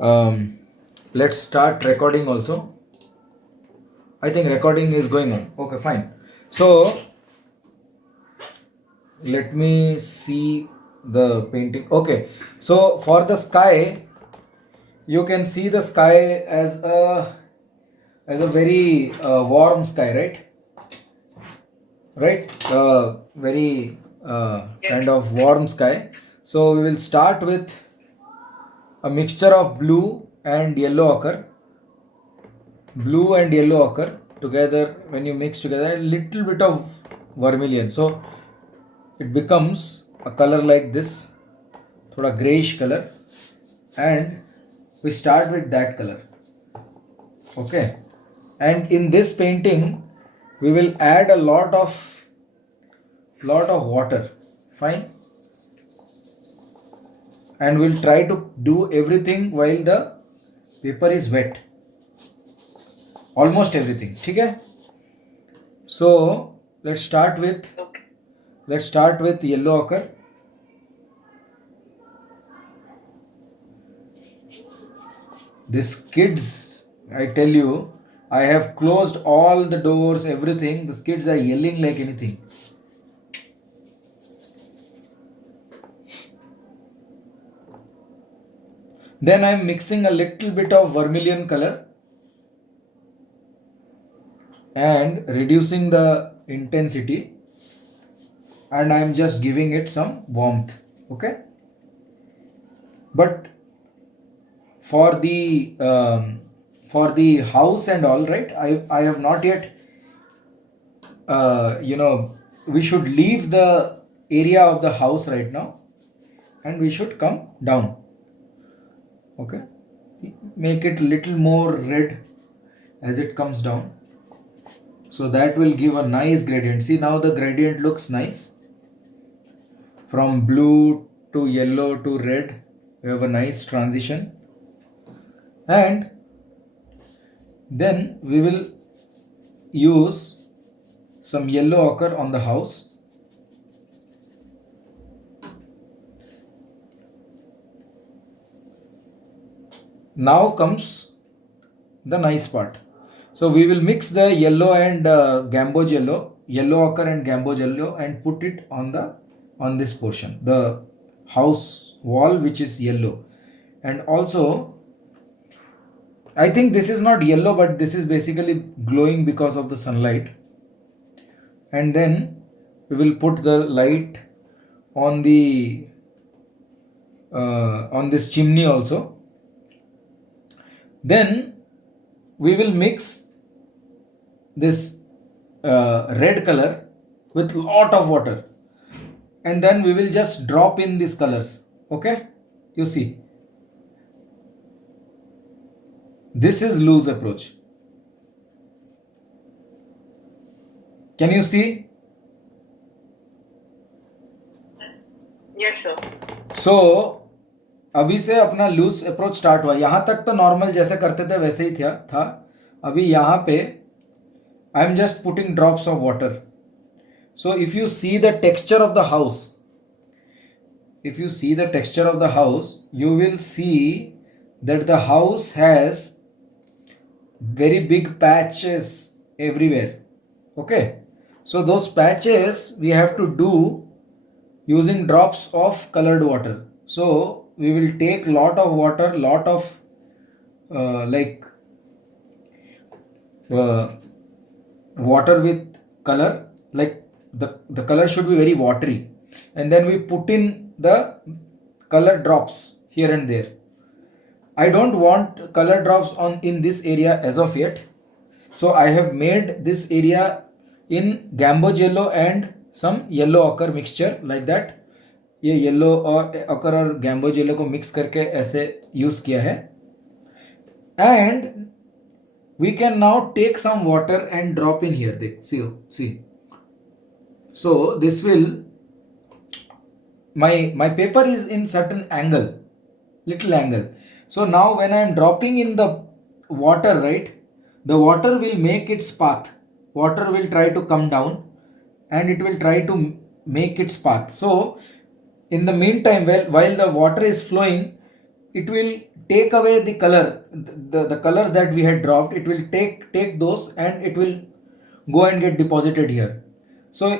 Um, let's start recording also. I think recording is going on. Okay, fine. So let me see the painting. Okay, so for the sky, you can see the sky as a very warm sky, right? Right? Very kind of warm sky. So we will start with a mixture of blue and yellow ochre. Blue and yellow ochre together, when you mix together, a little bit of vermilion, so it becomes a color like this, thoda grayish color, and we start with that color. Okay, and in this painting we will add a lot of water. Fine. And we'll try to do everything while the paper is wet, almost everything. Okay, so let's start with yellow ochre. These kids, I tell you, I have closed all the doors, everything. These kids are yelling like anything. Then I'm mixing a little bit of vermilion color and reducing the intensity, and I'm just giving it some warmth. Okay, but for the house and all, right, I have not yet we should leave the area of the house right now, and we should come down. Okay, make it little more red as it comes down, so that will give a nice gradient. See, now the gradient looks nice. From blue to yellow to red, we have a nice transition. And then we will use some yellow ochre on the house. Now comes the nice part. So we will mix the yellow and gamboge yellow ochre and gamboge yellow, and put it on this portion, the house wall, which is yellow. And also, I think this is not yellow, but this is basically glowing because of the sunlight. And then we will put the light on the on this chimney also. Then we will mix this red color with lot of water, and then we will just drop in these colors. Okay, you see, this is loose approach. Can you see? Yes sir. So अभी से अपना loose approach start हुआ. यहाँ तक तो नॉर्मल जैसे करते थे वैसे ही था. अभी यहाँ पे आई am just putting drops of water. So if you see the texture of the house, you will see that the house has very big patches everywhere. Okay, so those patches we have to do using drops of colored water. So we will take lot of water, lot of water with color, like the color should be very watery, and then we put in the color drops here and there. I don't want color drops in this area as of yet, so I have made this area in gamboge yellow and some yellow ochre mixture like that. ये येलो और ochre और gamboge yellow को मिक्स करके ऐसे यूज किया है. And we can now take some water and drop in here. See. So this will, my paper is in certain angle, little angle. So now when I am dropping in the water, right, the water will make its path. Water will try to come down and it will try to make its path. So in the meantime, while the water is flowing, it will take away the color, the colors that we had dropped. It will take those and it will go and get deposited here. So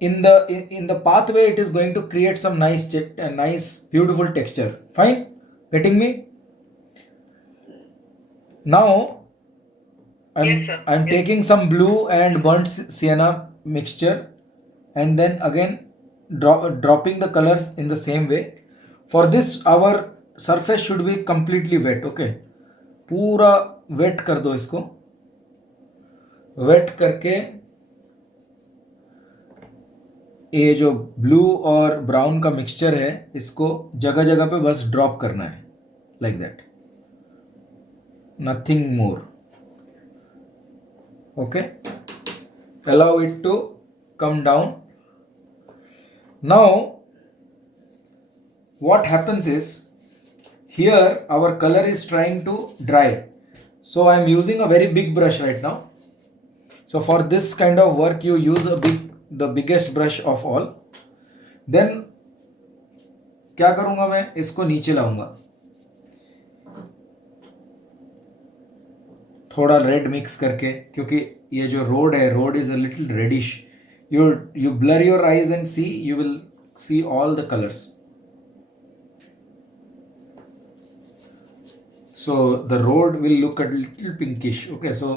in the pathway it is going to create some nice beautiful texture. Fine, getting me? Now Yes, sir. I'm Yes. taking some blue and burnt sienna mixture, and then again dropping the colors in the same way. For this our surface should be completely wet. Okay, पूरा वेट कर दो इसको. वेट करके ये जो ब्लू और ब्राउन का मिक्सचर है इसको जगह जगह पे बस ड्रॉप करना है, like that, nothing more. Okay, allow it to come down. Now what happens is, here our color is trying to dry, so I am using a very big brush right now. So for this kind of work you use the biggest brush of all. Then क्या करूंगा मैं, इसको नीचे लाऊंगा, थोड़ा red mix करके, क्योंकि ये जो road is a little reddish. You blur your eyes and see, you will see all the colours. So the road will look a little pinkish. Okay, so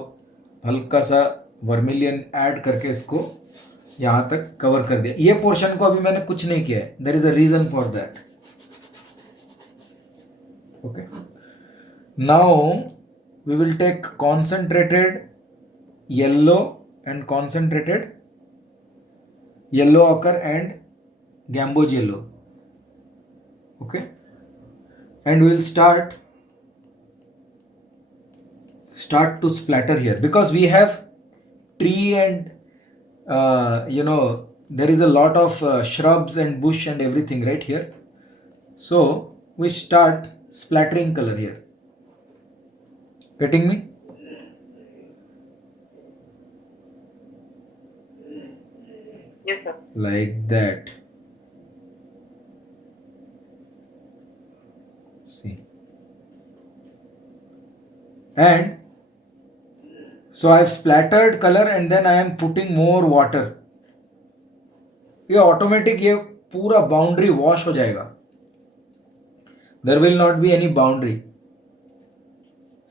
हल्का सा वर्मिलियन ऐड करके इसको यहाँ तक कवर कर दिया. ये पोर्शन को अभी मैंने कुछ नहीं किया है, there is a reason for that. Okay, now we will take concentrated yellow and concentrated yellow ochre and gamboge yellow. Okay, and we will start to splatter here, because we have tree and there is a lot of shrubs and bush and everything right here. So we start splattering color here. Getting me? Yes, sir. Like that. See. And so I have splattered color and then I am putting more water. ये ऑटोमेटिक ये पूरा boundary wash हो जाएगा. There will not be any boundary.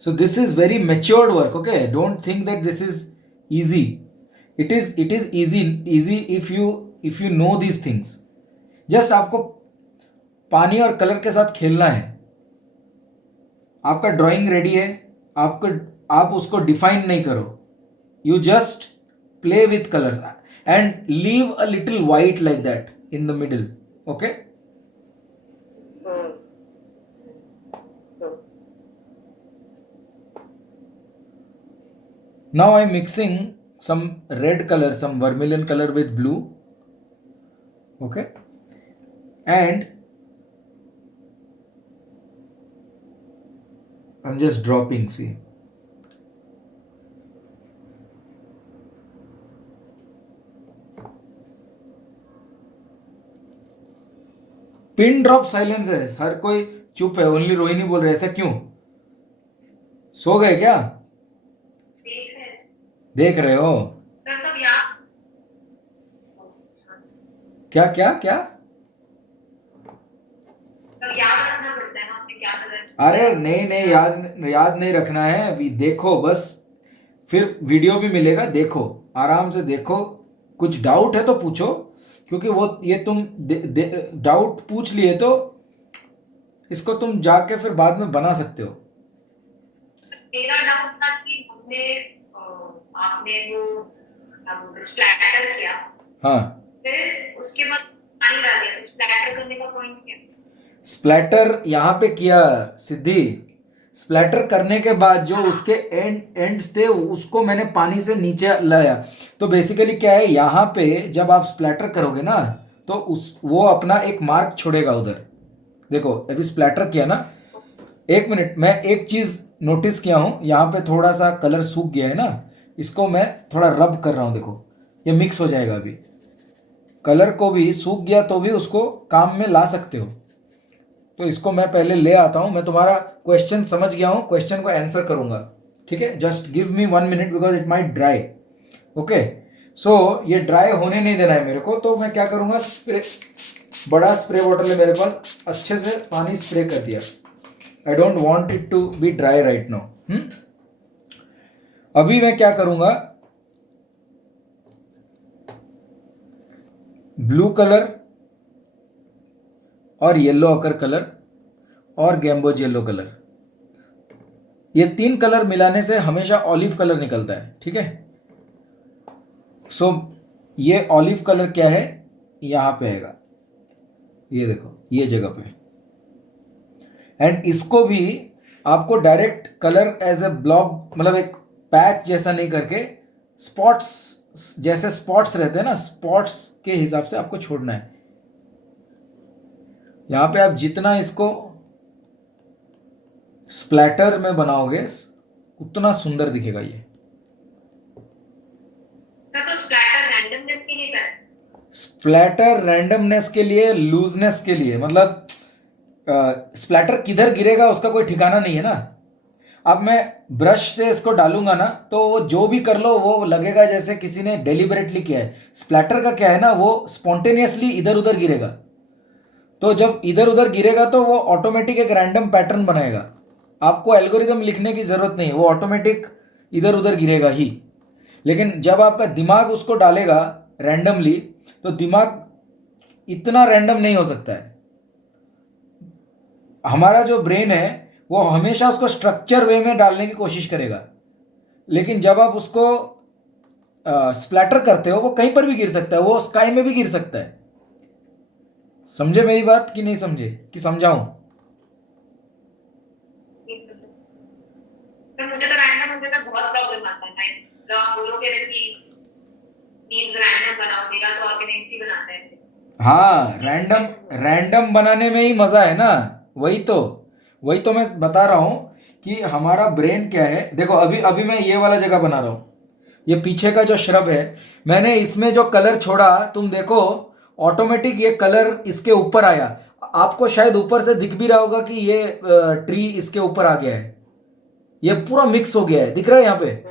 So this is very matured work. Okay, don't think that this is easy. It is easy if you know these things. Just आपको पानी और कलर के साथ खेलना है. आपका ड्राइंग रेडी है, आप उसको डिफाइन नहीं करो. You just play with colors and leave a little white like that in the middle. Okay. Now I am mixing some red color, some vermilion color with blue. Okay, and I'm just dropping. See, pin drop silence है, हर कोई चुप है, ओनली रोहिणी बोल रहे. ऐसा क्यों? सो गए क्या? देख रहे हो? सर सब याद क्या क्या क्या? सब याद रखना पड़ता है ना, आपने क्या कलर. अरे नहीं, याद नहीं रखना है. अभी देखो बस, फिर वीडियो भी मिलेगा, देखो आराम से देखो. कुछ डाउट है तो पूछो, क्योंकि वो ये तुम डाउट पूछ लिए तो इसको तुम जाके फिर बाद में बना सकते हो. मेरा डाउट था कि आपने वो स्प्लैटर किया, हाँ, फिर उसके बाद पानी डाल दिया, तो स्प्लैटर करने का पॉइंट क्या? स्प्लैटर यहाँ पे किया सिद्धि. स्प्लैटर करने के बाद जो उसके एंड्स थे उसको मैंने पानी से नीचे लाया. तो बेसिकली क्या है, यहाँ पे जब आप स्प्लैटर करोगे ना तो वो अपना एक मार्क छोड़ेगा उधर. देखो अभी स्प्लैटर किया ना, एक मिनट, मैं एक चीज नोटिस किया हूँ, यहाँ पे थोड़ा सा कलर सूख गया है ना, इसको मैं थोड़ा रब कर रहा हूँ. देखो ये मिक्स हो जाएगा. अभी कलर को भी सूख गया तो भी उसको काम में ला सकते हो. तो इसको मैं पहले ले आता हूँ. मैं तुम्हारा क्वेश्चन समझ गया हूँ, क्वेश्चन को आंसर करूंगा. ठीक है, just give me 1 minute because it might dry. Okay, so ये ड्राई होने नहीं देना है मेरे को. तो मैं क्या करूंगा, स्प्रे, बड़ा स्प्रे बॉटल है मेरे पास, अच्छे से पानी स्प्रे कर दिया. I don't want it to be dry right now. अभी मैं क्या करूंगा, ब्लू कलर और येलो ऑकर कलर और गैम्बोज येलो कलर, ये 3 कलर मिलाने से हमेशा ऑलिव कलर निकलता है. ठीक है, सो ये ऑलिव कलर क्या है, यहां पे आएगा, ये देखो ये जगह पे. एंड इसको भी आपको direct colour as a blob, मतलब एक पैच जैसा नहीं करके, स्पॉट्स जैसे स्पॉट्स रहते हैं ना, स्पॉट्स के हिसाब से आपको छोड़ना है. यहां पे आप जितना इसको स्प्लैटर में बनाओगे उतना सुंदर दिखेगा ये. सर तो स्प्लैटर रैंडमनेस के लिए कर, स्प्लैटर रैंडमनेस के लिए, लूजनेस के लिए, मतलब स्प्लैटर किधर गिरेगा उसका कोई ठिकाना नहीं है ना. अब मैं ब्रश से इसको डालूंगा ना, तो वो जो भी कर लो वो लगेगा जैसे किसी ने डेलिबरेटली किया है. स्प्लैटर का क्या है ना, वो स्पॉन्टेनियसली इधर उधर गिरेगा. तो जब इधर उधर गिरेगा तो वो ऑटोमेटिक एक रैंडम पैटर्न बनाएगा. आपको एल्गोरिदम लिखने की जरूरत नहीं है, वो ऑटोमेटिक इधर उधर गिरेगा ही. लेकिन जब आपका दिमाग उसको डालेगा रैंडमली, तो दिमाग इतना रैंडम नहीं हो सकता है. हमारा जो ब्रेन है वो हमेशा उसको स्ट्रक्चर वे में डालने की कोशिश करेगा. लेकिन जब आप उसको स्प्लैटर करते हो, वो कहीं पर भी गिर सकता है, वो स्काई में भी गिर सकता है. समझे मेरी बात कि नहीं समझे, कि समझाऊं? तो मुझे तो रैंडम होने का बहुत प्रॉब्लम आता है. तो आप बोलोगे कि मीम्स रैंडम बनाओ, मेरा तो ऑर्गेनाइज ही बनाता है. हाँ, रैंडम बनाने में ही मजा है ना. वही तो मैं बता रहा हूं कि हमारा ब्रेन क्या है. देखो अभी अभी मैं ये वाला जगह बना रहा हूं, ये पीछे का जो श्रब है, मैंने इसमें जो कलर छोड़ा, तुम देखो ऑटोमेटिक ये कलर इसके ऊपर आया. आपको शायद ऊपर से दिख भी रहा होगा कि ये ट्री इसके ऊपर आ गया है, ये पूरा मिक्स हो गया है, दिख रहा है यहाँ पे.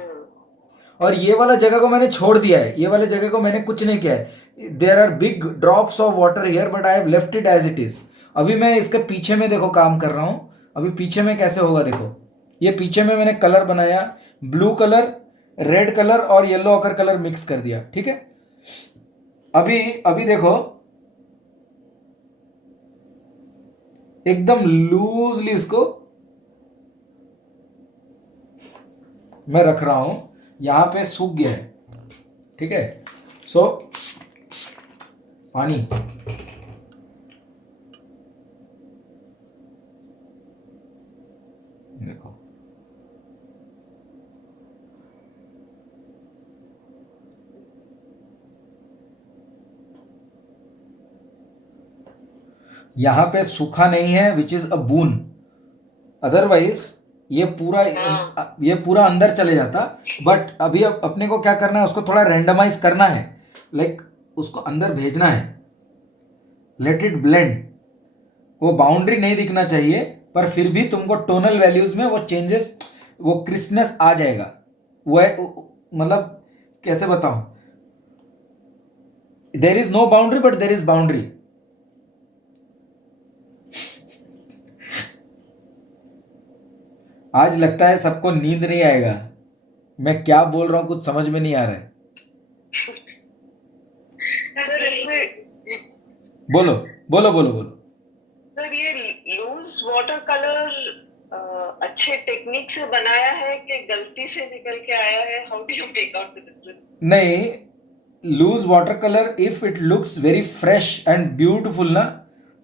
और ये वाला जगह को मैंने छोड़ दिया है, ये वाले जगह को मैंने कुछ नहीं किया है. There are big drops of water here but I have left it as it is. अभी मैं इसके पीछे में देखो काम कर रहा हूं. अभी पीछे में कैसे होगा देखो, ये पीछे में मैंने कलर बनाया, ब्लू कलर, रेड कलर और येलो ऑकर कलर मिक्स कर दिया. ठीक है, अभी अभी देखो एकदम लूजली इसको मैं रख रहा हूं, यहां पे सूख गया है. ठीक है, सो पानी, देखो यहां पे सूखा नहीं है, विच इज अ बून. अदरवाइज ये पूरा अंदर चले जाता. बट अभी अपने को क्या करना है, उसको थोड़ा रेंडमाइज करना है, लाइक उसको अंदर भेजना है. Let it blend. वो बाउंड्री नहीं दिखना चाहिए, पर फिर भी तुमको टोनल वैल्यूज में वो चेंजेस, वो क्रिस्पनेस आ जाएगा. वो मतलब कैसे बताऊं, there is no boundary but there is boundary. आज लगता है सबको नींद नहीं आएगा. मैं क्या बोल रहा हूं कुछ समझ में नहीं आ रहा है. सर इसमें बोलो बोलो बोलो बोलो. सर ये लूज वाटर कलर अच्छे टेक्निक से बनाया है कि गलती से निकल के आया है? How do you make out the difference? नहीं, loose water colour if it looks very fresh and beautiful ना,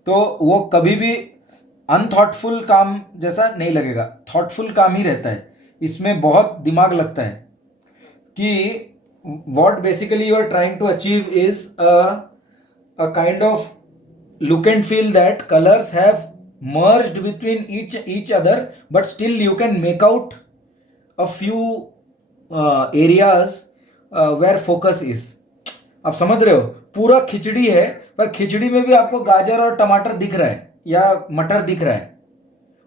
तो वो कभी भी अनथॉटफुल काम जैसा नहीं लगेगा. थॉटफुल काम ही रहता है, इसमें बहुत दिमाग लगता है. कि what basically you are trying to achieve is a kind of look and feel that colors have merged between each other, but still you can make out a few areas where focus is. आप समझ रहे हो, पूरा खिचड़ी है पर खिचड़ी में भी आपको गाजर और टमाटर दिख रहा है. या मटर दिख रहा है,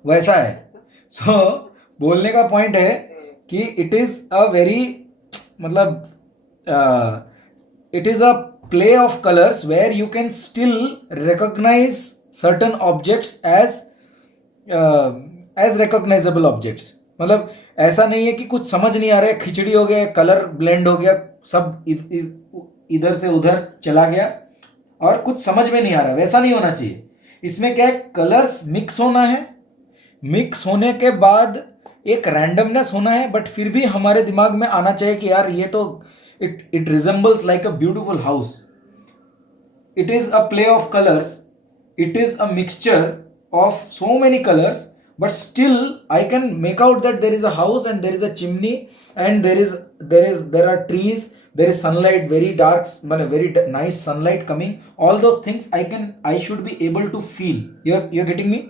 वैसा है. सो बोलने का पॉइंट है कि इट इज अ वेरी, मतलब it is a play of colors where you can still recognize certain objects as recognizable objects. मतलब ऐसा नहीं है कि कुछ समझ नहीं आ रहा है, खिचड़ी हो गया, कलर ब्लेंड हो गया, सब इधर से उधर चला गया और कुछ समझ में नहीं आ रहा, वैसा नहीं होना चाहिए. इसमें क्या है, कलर्स मिक्स होना है, मिक्स होने के बाद एक रैंडमनेस होना है, बट फिर भी हमारे दिमाग में आना चाहिए कि यार ये तो it resembles like a beautiful house. It is a play of colors, it is a mixture of so many colors, but still I can make out that there is a house and there is a chimney and there are trees, there is sunlight, very dark, very nice sunlight coming. All those things I should be able to feel. You're getting me?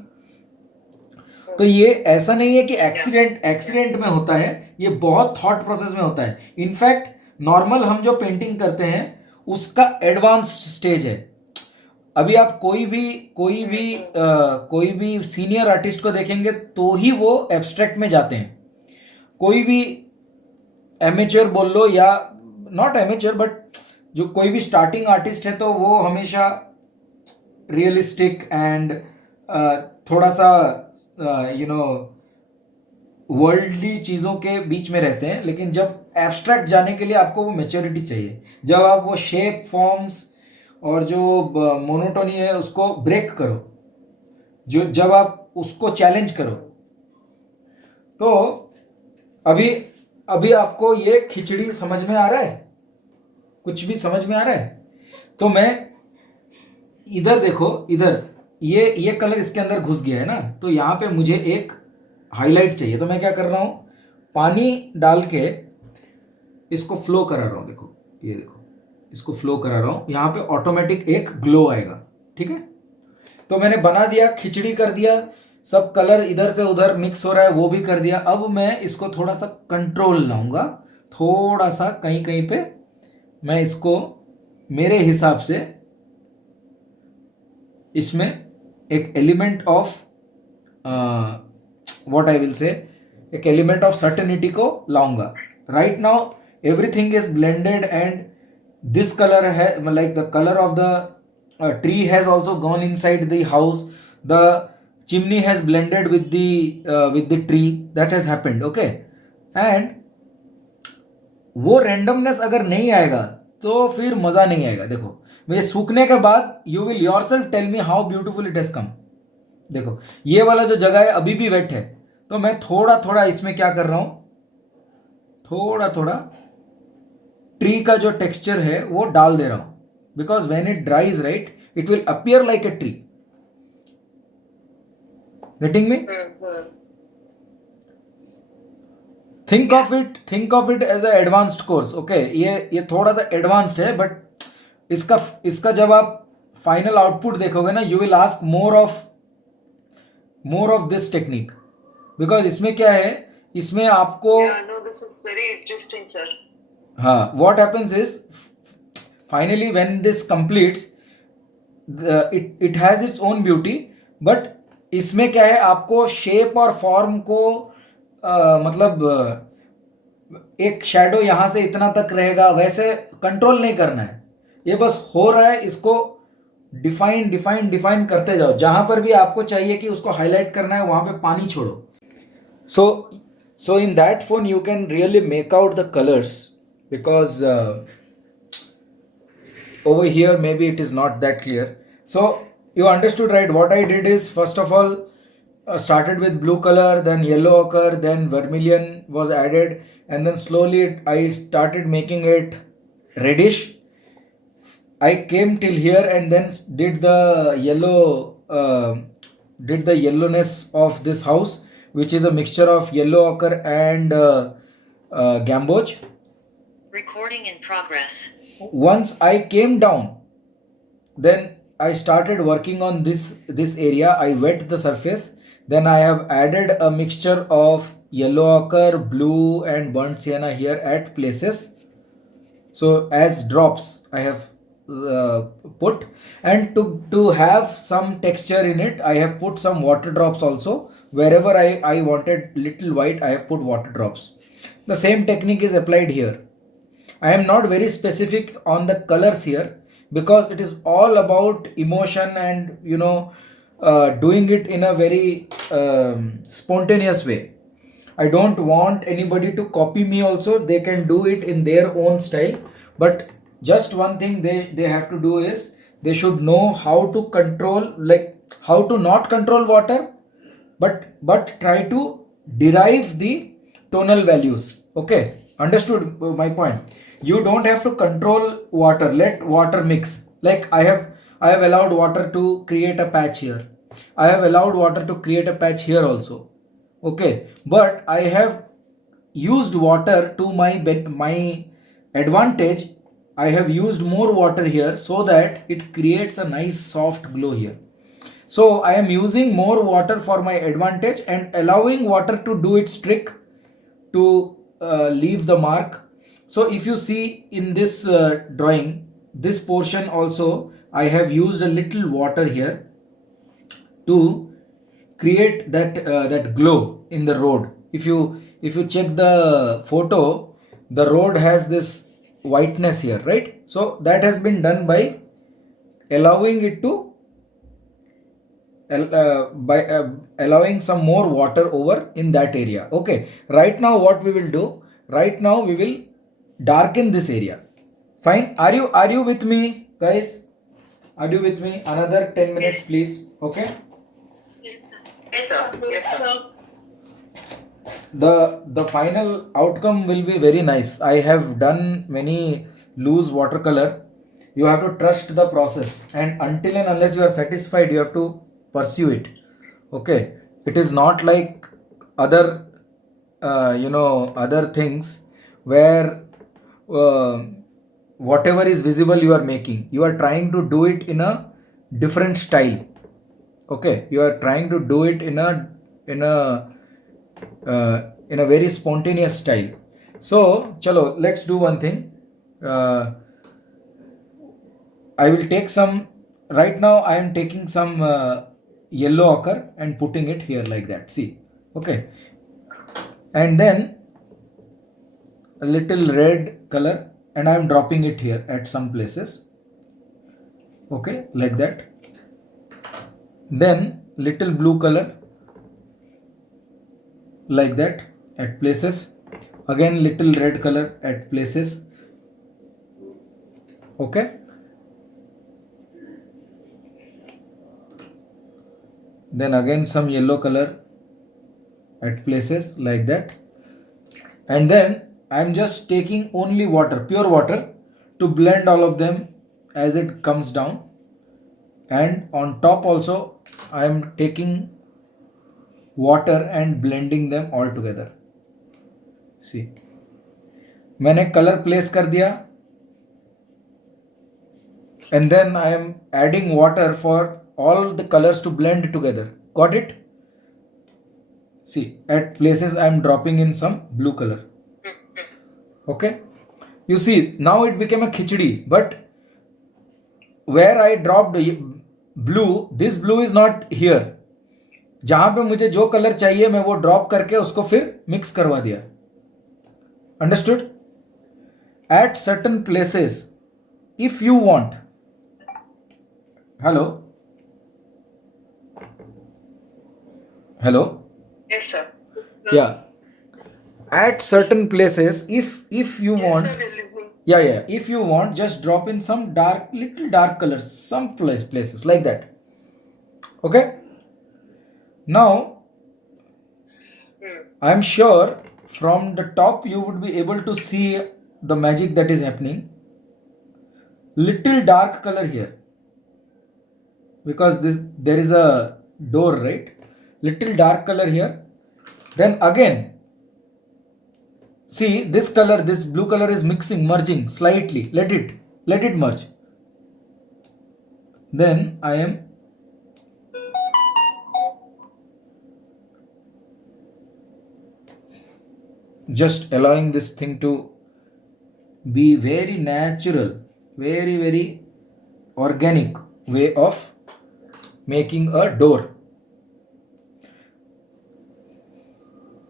तो ये ऐसा नहीं है कि एक्सीडेंट में होता है, ये बहुत थॉट प्रोसेस में होता है. इनफैक्ट नॉर्मल हम जो पेंटिंग करते हैं उसका एडवांस्ड स्टेज है. अभी आप कोई भी सीनियर आर्टिस्ट को देखेंगे तो ही वो एब्स्ट्रैक्ट में जाते हैं. कोई भी एमेच्योर बोल लो या नॉट एमेच्योर, बट जो कोई भी स्टार्टिंग आर्टिस्ट है तो वो हमेशा रियलिस्टिक एंड थोड़ा सा वर्ल्डली चीज़ों के बीच में रहते हैं. लेकिन जब एब्स्ट्रैक्ट जाने के लिए आपको वो मैच्योरिटी चाहिए, जब आप वो शेप फॉर्म्स और जो मोनोटोनी है उसको ब्रेक करो, जब आप उसको चैलेंज करो. तो अभी आपको ये खिचड़ी समझ में आ रहा है, कुछ भी समझ में आ रहा है? तो मैं इधर देखो, इधर ये कलर इसके अंदर घुस गया है ना, तो यहाँ पे मुझे एक हाईलाइट चाहिए. तो मैं क्या कर रहा हूँ, पानी डाल के इसको फ्लो करा रहा हूँ. देखो, ये देखो, इसको फ्लो करा रहा हूँ, यहाँ पे ऑटोमेटिक एक ग्लो आएगा. ठीक है, तो मैंने बना दिया, खिचड़ी कर दिया, सब कलर इधर से उधर मिक्स हो रहा है वो भी कर दिया. अब मैं इसको थोड़ा सा कंट्रोल लाऊंगा, थोड़ा सा कहीं कहीं पे मैं इसको मेरे हिसाब से इसमें एक element of what I will say, एक एलिमेंट ऑफ सर्टेनिटी को लाऊंगा. Right now everything is blended and this color has, like the color of the tree has also gone inside the house, the chimney has blended with the tree, that has happened. Okay, and वो randomness अगर नहीं आएगा तो फिर मज़ा नहीं आएगा. देखो, ये सूखने के बाद you will yourself tell me how beautiful it has come. देखो, ये वाला जो जगह है अभी भी वेट है, तो मैं थोड़ा थोड़ा इसमें क्या कर रहा हूँ, थोड़ा थोड़ा ट्री का जो टेक्सचर है वो डाल दे रहा हूं. Because when it dries, right, it will appear like a tree. Getting me? Think of it as a advanced course. Okay, ये थोड़ा सा एडवांस्ड है, बट इसका जब आप फाइनल आउटपुट देखोगे ना, you will ask more of this technique. Because इसमें क्या है, इसमें आपको this is very interesting sir. हाँ, what happens is finally when this completes, it has its own beauty, but इसमें क्या है, आपको शेप और फॉर्म को मतलब एक शैडो यहाँ से इतना तक रहेगा वैसे कंट्रोल नहीं करना है. ये बस हो रहा है, इसको डिफाइन करते जाओ. जहाँ पर भी आपको चाहिए कि उसको हाईलाइट करना है वहाँ पे पानी छोड़ो. So in that phone you can really make out the colors, because over here maybe it is not that clear. So you understood, right? What I did is, first of all, started with blue color, then yellow ochre, then vermilion was added, and then slowly I started making it reddish. I came till here and then did the yellowness of this house, which is a mixture of yellow ochre and gamboge. Recording in progress. Once I came down, then I started working on this area. I wet the surface, then I have added a mixture of yellow ochre, blue and burnt sienna here at places. So as drops I have put, and to have some texture in it, I have put some water drops also. Wherever I wanted little white, I have put water drops. The same technique is applied here. I am not very specific on the colors here because it is all about emotion and doing it in a very spontaneous way. I don't want anybody to copy me also. They can do it in their own style. But just one thing they have to do is they should know how to control, like how to not control water, but try to derive the tonal values. Okay, understood my point? You don't have to control water. Let water mix. Like I have allowed water to create a patch here. I have allowed water to create a patch here also. Okay, but I have used water to my advantage. I have used more water here so that it creates a nice soft glow here. So I am using more water for my advantage and allowing water to do its trick to leave the mark. So if you see in this drawing, this portion also I have used a little water here to create that glow in the road. If you check the photo, the road has this whiteness here, right? So that has been done by allowing it to by allowing some more water over in that area. Okay, right now what we will do, right now we will darken this area. Fine, are you with me, guys? Are you with me? Another 10 minutes please. Okay, Yes, sir. Yes, sir. Yes, sir. the final outcome will be very nice. I have done many loose watercolor. You have to trust the process, and until and unless you are satisfied, you have to pursue it. Okay, it is not like other other things where uh, whatever is visible you are making, you are trying to do it in a different style. Okay, you are trying to do it in a very spontaneous style. So chalo, let's do one thing. I will take some, right now I am taking some yellow ochre and putting it here like that, see. Okay, and then a little red color, and I am dropping it here at some places. Okay, like that. Then little blue color like that at places. Again little red color at places. Okay, then again some yellow color at places like that. And then I am just taking only water, pure water, to blend all of them as it comes down. And on top also I am taking water and blending them all together. See, मैंने colour place कर दिया, and then I am adding water for all the colors to blend together. Got it? See, at places I am dropping in some blue color. Okay, you see now it became a khichdi, but where I dropped blue, this blue is not here. जहां पे मुझे जो कलर चाहिए मैं वो ड्रॉप करके उसको फिर मिक्स करवा दिया. Understood? At certain places if you want, hello hello, Yes, sir. या, at certain places if you Yes, want, sir, we're listening. yeah, if you want, just drop in some little dark colors, some places like that. Okay, now I am sure from the top you would be able to see the magic that is happening. Little dark color here because there is a door, right? Little dark color here. Then again, see this color, this blue color is mixing, merging slightly. Let it merge. Then I am just allowing this thing to be very natural, very organic way of making a door.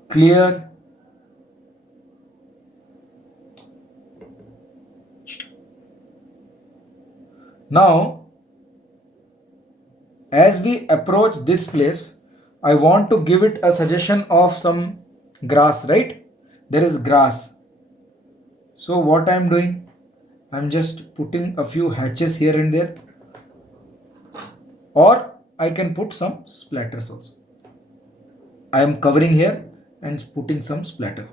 Clear? Now, as we approach this place, I want to give it a suggestion of some grass, right? There is grass. So what I am doing? I am just putting a few hatches here and there, or I can put some splatters also. I am covering here and putting some splatter.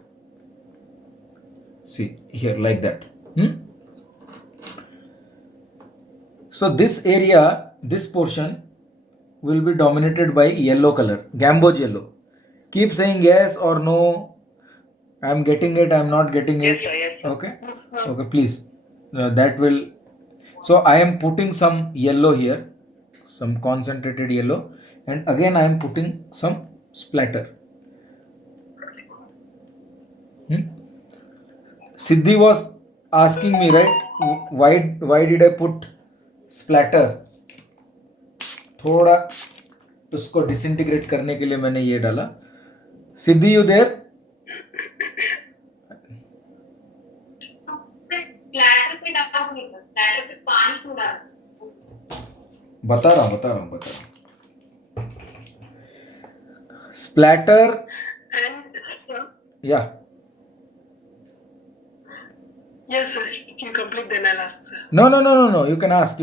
See here, like that. So this area, this portion will be dominated by yellow color, Gamboge yellow. Keep saying yes or no. I am getting it, I am not getting it. Yes, sir. Yes, sir. Okay. Yes, sir. Okay, please. That will. So I am putting some yellow here, some concentrated yellow, and again I am putting some splatter. Siddhi was asking me, right? Why did I put splatter? थोड़ा उसको डिसइंटीग्रेट करने के लिए मैंने ये डाला. सिद्धि, you there? Platter पे डाल नहीं, बस प्लेटर पे पानी क्यों डाल? बता रहा हूँ. Splatter. And sir, Yeah. yes, sir. You complete, then I'll ask, sir. No. You can ask.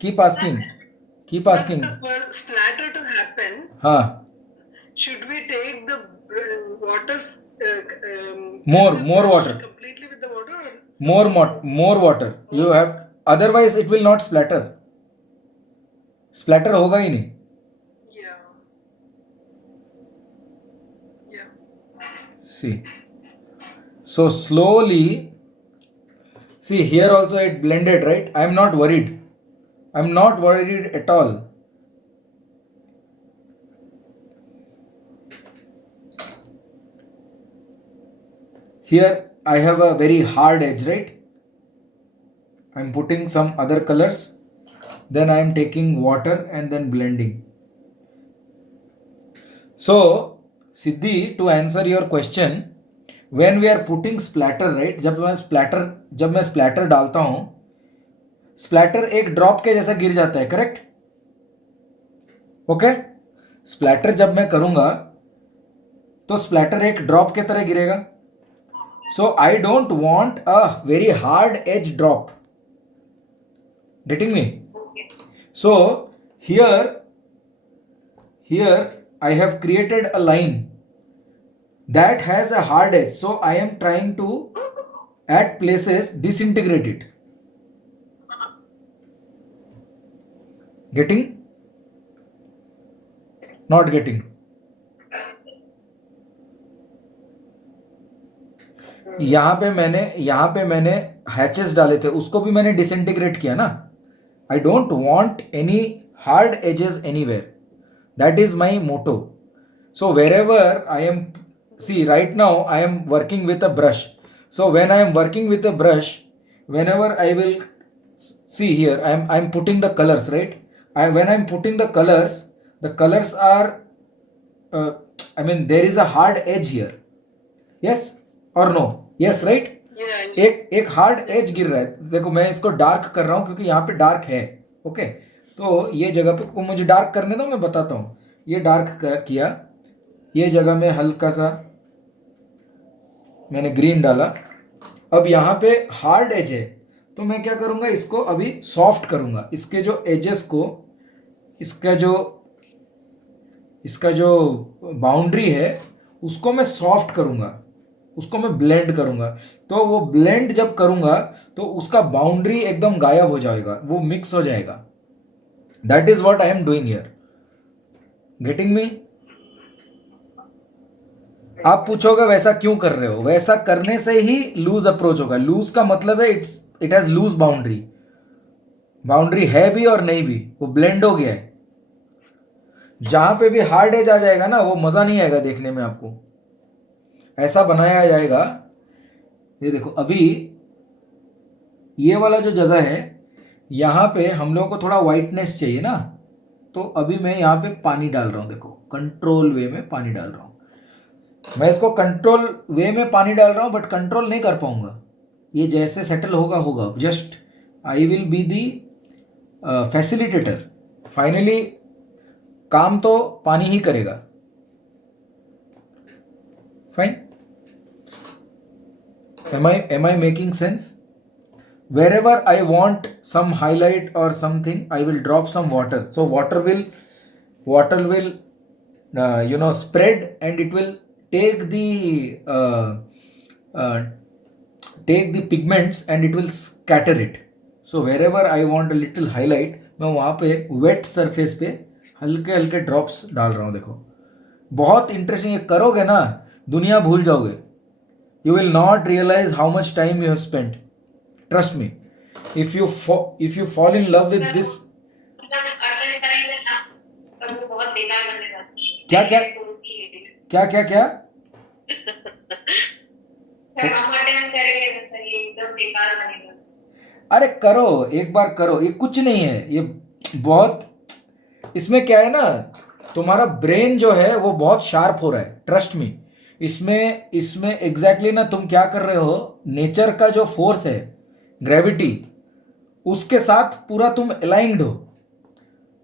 Keep asking. First of all, splatter to happen, हाँ. should we take the water? More water. Completely with the water, or More water. You have. Otherwise, it will not splatter. Splatter होगा ही नहीं. Yeah. See. So slowly. See, here also it blended, right? I am not worried. I'm not worried at all. Here I have a very hard edge, right? I'm putting some other colors. Then I am taking water and then blending. So, Siddhi, to answer your question, when we are putting splatter, right? जब मैं splatter डालता हूँ, स्प्लैटर एक ड्रॉप के जैसा गिर जाता है, करेक्ट? ओके. स्प्लैटर जब मैं करूंगा तो स्प्लैटर एक ड्रॉप के तरह गिरेगा. So I don't want a very hard edge drop. Getting me? So here I have created a line that has a hard edge, so I am trying to at places disintegrate it. Getting? Not getting? यहाँ पे मैंने हैचेस डाले थे, उसको भी मैंने डिसइंटीग्रेट किया ना. I don't want any hard edges anywhere. That is my motto. So wherever I am, see right now I am working with a brush. So when I am working with a brush, whenever I will see here, I am putting the colors, right? When I am putting the colors are, there is a hard edge here. Yes or no? Yes, right? एक hard as गिर रहा है. देखो मैं इसको डार्क कर रहा हूं क्योंकि यहाँ पे डार्क है. ओके. तो ये जगह पे को मुझे डार्क करने दो, मैं बताता हूँ. ये डार्क किया, ये जगह में हल्का सा मैंने ग्रीन डाला. अब यहाँ पे हार्ड एज है तो मैं क्या करूँगा, इसको अभी सॉफ्ट करूँगा. इसके जो एजेस को, इसका जो बाउंड्री है उसको मैं सॉफ्ट करूँगा, उसको मैं ब्लेंड करूँगा. तो वो ब्लेंड जब करूँगा तो उसका बाउंड्री एकदम गायब हो जाएगा, वो मिक्स हो जाएगा. That is what I am doing here. Getting me? आप पूछोगे वैसा क्यों कर रहे हो? वैसा करने से ही लूज अप्रोच होगा. लूज का मतलब है it has loose boundary. Boundary है भी और नहीं भी, वो ब्लेंड हो गया है. जहां पे भी हार्ड एज आ जाएगा ना, वो मजा नहीं आएगा देखने में. आपको ऐसा बनाया जाएगा. ये देखो अभी ये वाला जो जगह है, यहाँ पे हम लोगों को थोड़ा वाइटनेस चाहिए ना, तो अभी मैं यहाँ पे पानी डाल रहा हूँ, देखो कंट्रोल वे में पानी डाल रहा हूँ। मैं इसको कंट्रोल वे में पानी डाल रहा हूँ, बट कंट्रोल नहीं कर पाऊंगा, ये जैसे सेटल होगा होगा, just I will be the facilitator. Finally काम तो पानी ही करेगा। Fine, am I making sense? Wherever I want some highlight or something, I will drop some water, so water will spread, and it will take the pigments and it will scatter it. So wherever I want a little highlight, मैं वहाँ पे wet surface पे हल्के हल्के ड्रॉप्स डाल रहा हूँ। देखो बहुत इंटरेस्टिंग, ये करोगे ना दुनिया भूल जाओगे। You will not realize how much time you have spent. Trust me. If you fall in love with this, attend करेंगे ना तो वो बहुत बेकार बनने जाता है। क्या क्या क्या क्या क्या सर हम अटेंड करेंगे तो सर ये एकदम बेकार बनेगा। अरे करो, एक बार करो, ये कुछ नहीं है, ये बहुत, इसमें क्या है ना, तुम्हारा ब्रेन जो है वो बहुत शार्प हो रहा है। ट्रस्ट मी, इसमें एग्जैक्टली ना तुम क्या कर रहे हो, नेचर का जो फोर्स है, ग्रेविटी, उसके साथ पूरा तुम अलाइंड हो।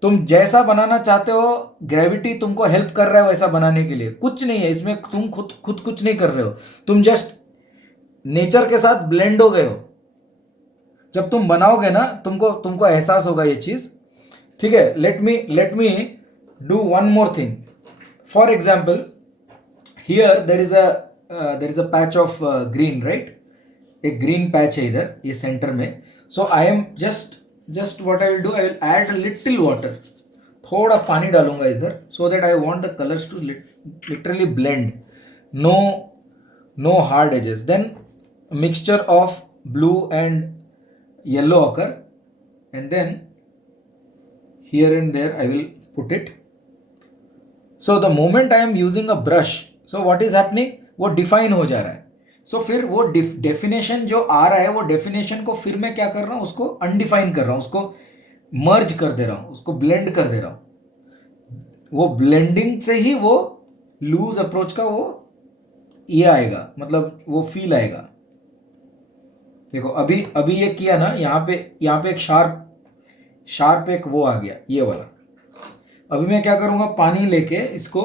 तुम जैसा बनाना चाहते हो, ग्रेविटी तुमको हेल्प कर रहा है वैसा बनाने के लिए। कुछ नहीं है इसमें, तुम खुद कुछ नहीं कर रहे हो, तुम जस्ट नेचर के साथ ब्लेंड हो गए हो। जब तुम बनाओगे ना तुमको एहसास होगा ये चीज। ठीक है, let me do one more thing. For example, here there is a patch of green, right, एक ग्रीन पैच है इधर ये सेंटर में। So I am just what I will do, I will add little water, थोड़ा पानी डालूंगा इधर, so that I want the colours to literally blend, no hard edges. Then mixture of blue and yellow occur, and then here and there I will put it. So the moment I am using a brush, so what is happening, वो define हो जा रहा है। so फिर वो definition जो आ रहा है, वो definition को फिर मैं क्या कर रहा हूँ, उसको undefine कर रहा हूँ, उसको merge कर दे रहा हूँ, उसको blend कर दे रहा हूँ। वो blending से ही वो loose approach का वो ये आएगा, मतलब वो feel आएगा। देखो अभी ये किया ना, यहाँ पे एक शार्प एक वो आ गया, ये वाला। अभी मैं क्या करूँगा, पानी लेके इसको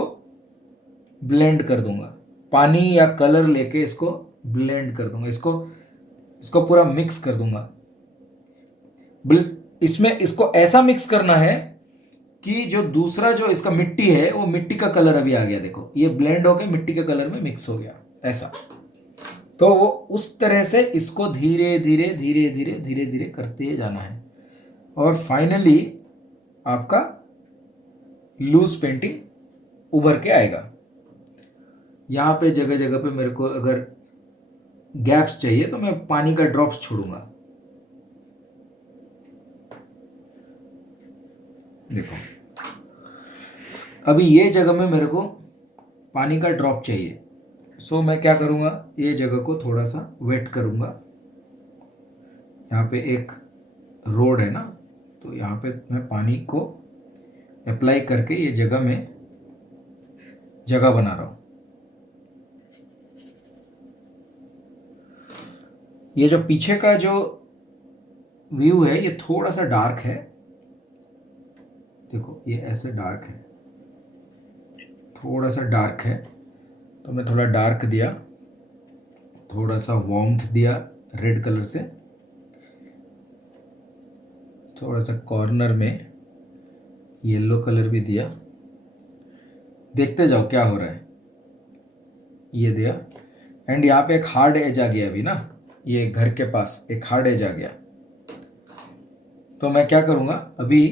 ब्लेंड कर दूंगा, पानी या कलर लेके इसको ब्लेंड कर दूंगा, इसको पूरा मिक्स कर दूंगा। इसमें इसको ऐसा मिक्स करना है कि जो दूसरा जो इसका मिट्टी है, वो मिट्टी का कलर अभी आ गया। देखो ये ब्लेंड होके मिट्टी के कलर में मिक्स हो गया, ऐसा। तो वो उस तरह से इसको धीरे धीरे करते जाना है, और फाइनली आपका लूज पेंटिंग उभर के आएगा। यहाँ पे जगह जगह पे मेरे को अगर गैप्स चाहिए तो मैं पानी का ड्रॉप्स छोड़ूंगा। देखो अभी ये जगह में मेरे को पानी का ड्रॉप चाहिए, सो मैं क्या करूँगा, ये जगह को थोड़ा सा वेट करूँगा। यहाँ पे एक रोड है ना, तो यहाँ पे मैं पानी को अप्लाई करके ये जगह में जगह बना रहा हूँ। ये जो पीछे का जो व्यू है ये थोड़ा सा डार्क है, देखो ये ऐसे डार्क है, थोड़ा सा डार्क है, तो मैं थोड़ा डार्क दिया, थोड़ा सा वार्मथ दिया रेड कलर से, थोड़ा सा कॉर्नर में येलो कलर भी दिया। देखते जाओ क्या हो रहा है, ये दिया। एंड यहाँ पे एक हार्ड एज आ गया अभी ना, ये घर के पास एक हार्ड एज आ गया। तो मैं क्या करूँगा, अभी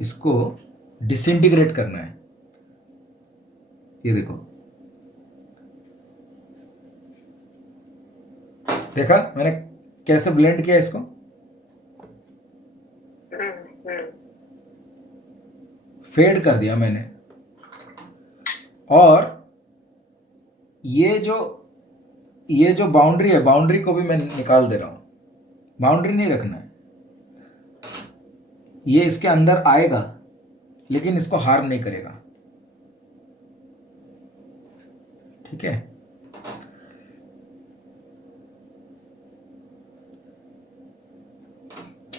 इसको डिसइंटीग्रेट करना है। ये देखो, देखा मैंने कैसे ब्लेंड किया इसको, फेड कर दिया मैंने। और ये जो ये जो बाउंड्री है, बाउंड्री को भी मैं निकाल दे रहा हूँ. बाउंड्री नहीं रखना है, ये इसके अंदर आएगा लेकिन इसको हार्म नहीं करेगा. ठीक है.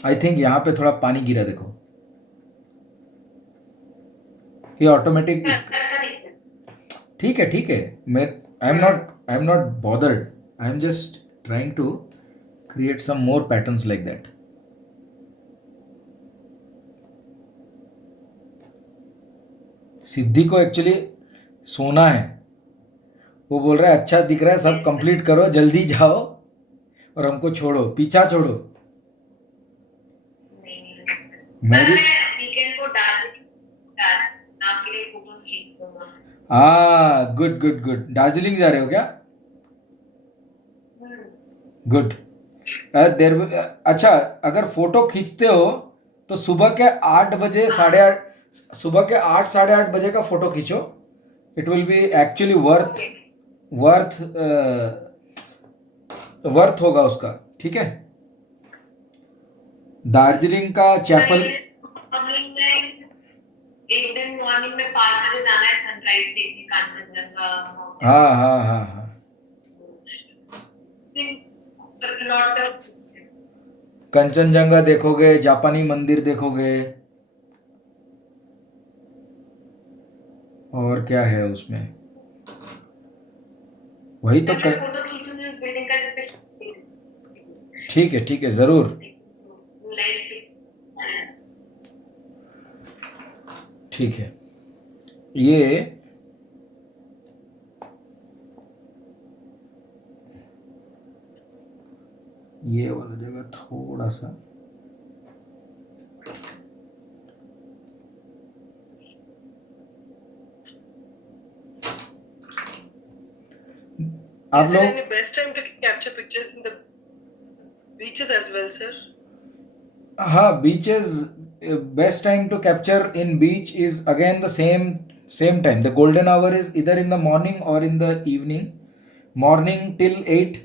आई थिंक यहां पे थोड़ा पानी गिरा, देखो ये ऑटोमेटिक. अच्छा दिखता है. ठीक है ठीक है. मैं I am not bothered. I am just trying to create some more patterns like that. Siddhi को एक्चुअली सोना है. वो बोल रहा है अच्छा दिख रहा है, सब कंप्लीट करो, जल्दी जाओ और हमको छोड़ो, पीछा छोड़ो. मैं भी वीकेंड को दार्जिलिंग आपके लिए फोटोज खींच दूंगा. हाँ, गुड गुड गुड. दार्जिलिंग जा रहे हो क्या? गुड. देर अच्छा, अगर फोटो खींचते हो तो सुबह के 8 बजे, 8:30, सुबह के 8, 8:30 बजे का फोटो खींचो. It will be actually worth worth होगा उसका. ठीक है. दार्जिलिंग का चैपल. मॉर्निंग में, एक दिन मॉर्निंग में 5 बजे जाना है सनराइज देखने कांचनजंगा. हाँ हाँ हाँ हाँ. कंचनजंगा देखोगे, जापानी मंदिर देखोगे, और क्या है उसमें. वही तो फोटो खींचूंगी उस बिल्डिंग का जिसपे. ठीक है जरूर. ठीक है. ये वाला जगह थोड़ा सा आप Is there लोग. any best time to capture pictures in the beaches as well, sir? हाँ, beaches, best time to capture in beach is again the same time. The golden hour is either in the morning or in the evening. Morning till 8,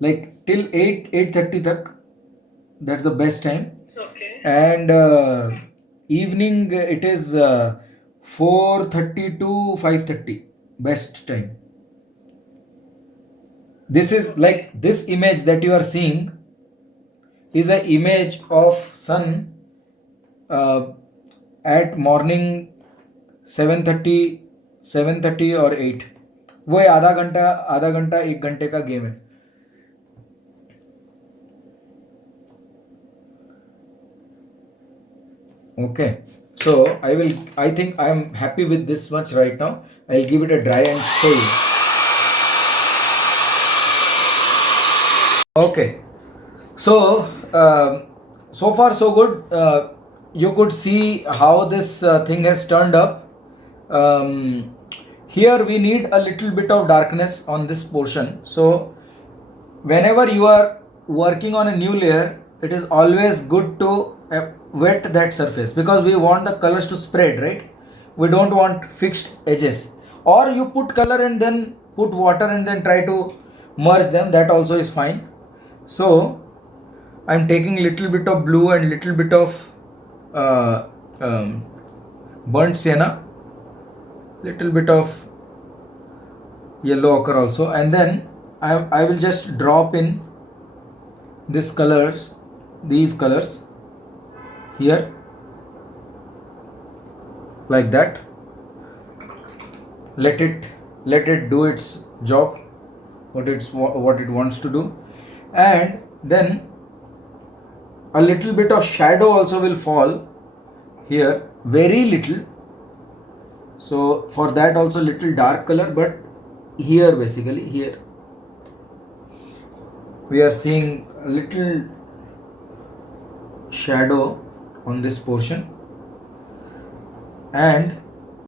like till 8:30 tak, that's the best time. Okay. And evening it is 4:30 to 5:30, best time. This is like this image that you are seeing is an image of sun at morning 7:30 और 8. वो आधा घंटा 1 घंटे का गेम है. Okay, so I think I am happy with this much right now. I'll give it a dry and show you. Okay, so so far so good. You could see how this thing has turned up. Here we need a little bit of darkness on this portion. So whenever you are working on a new layer, it is always good to wet that surface, because we want the colors to spread, right? We don't want fixed edges. Or you put color and then put water and then try to merge them, that also is fine. So I'm taking little bit of blue and little bit of burnt sienna, little bit of yellow ochre also, and then I will just drop in these colors here like that. Let it do its job, what it wants to do. And then a little bit of shadow also will fall here, very little. So for that also little dark color, but here basically here we are seeing a little shadow on this portion, and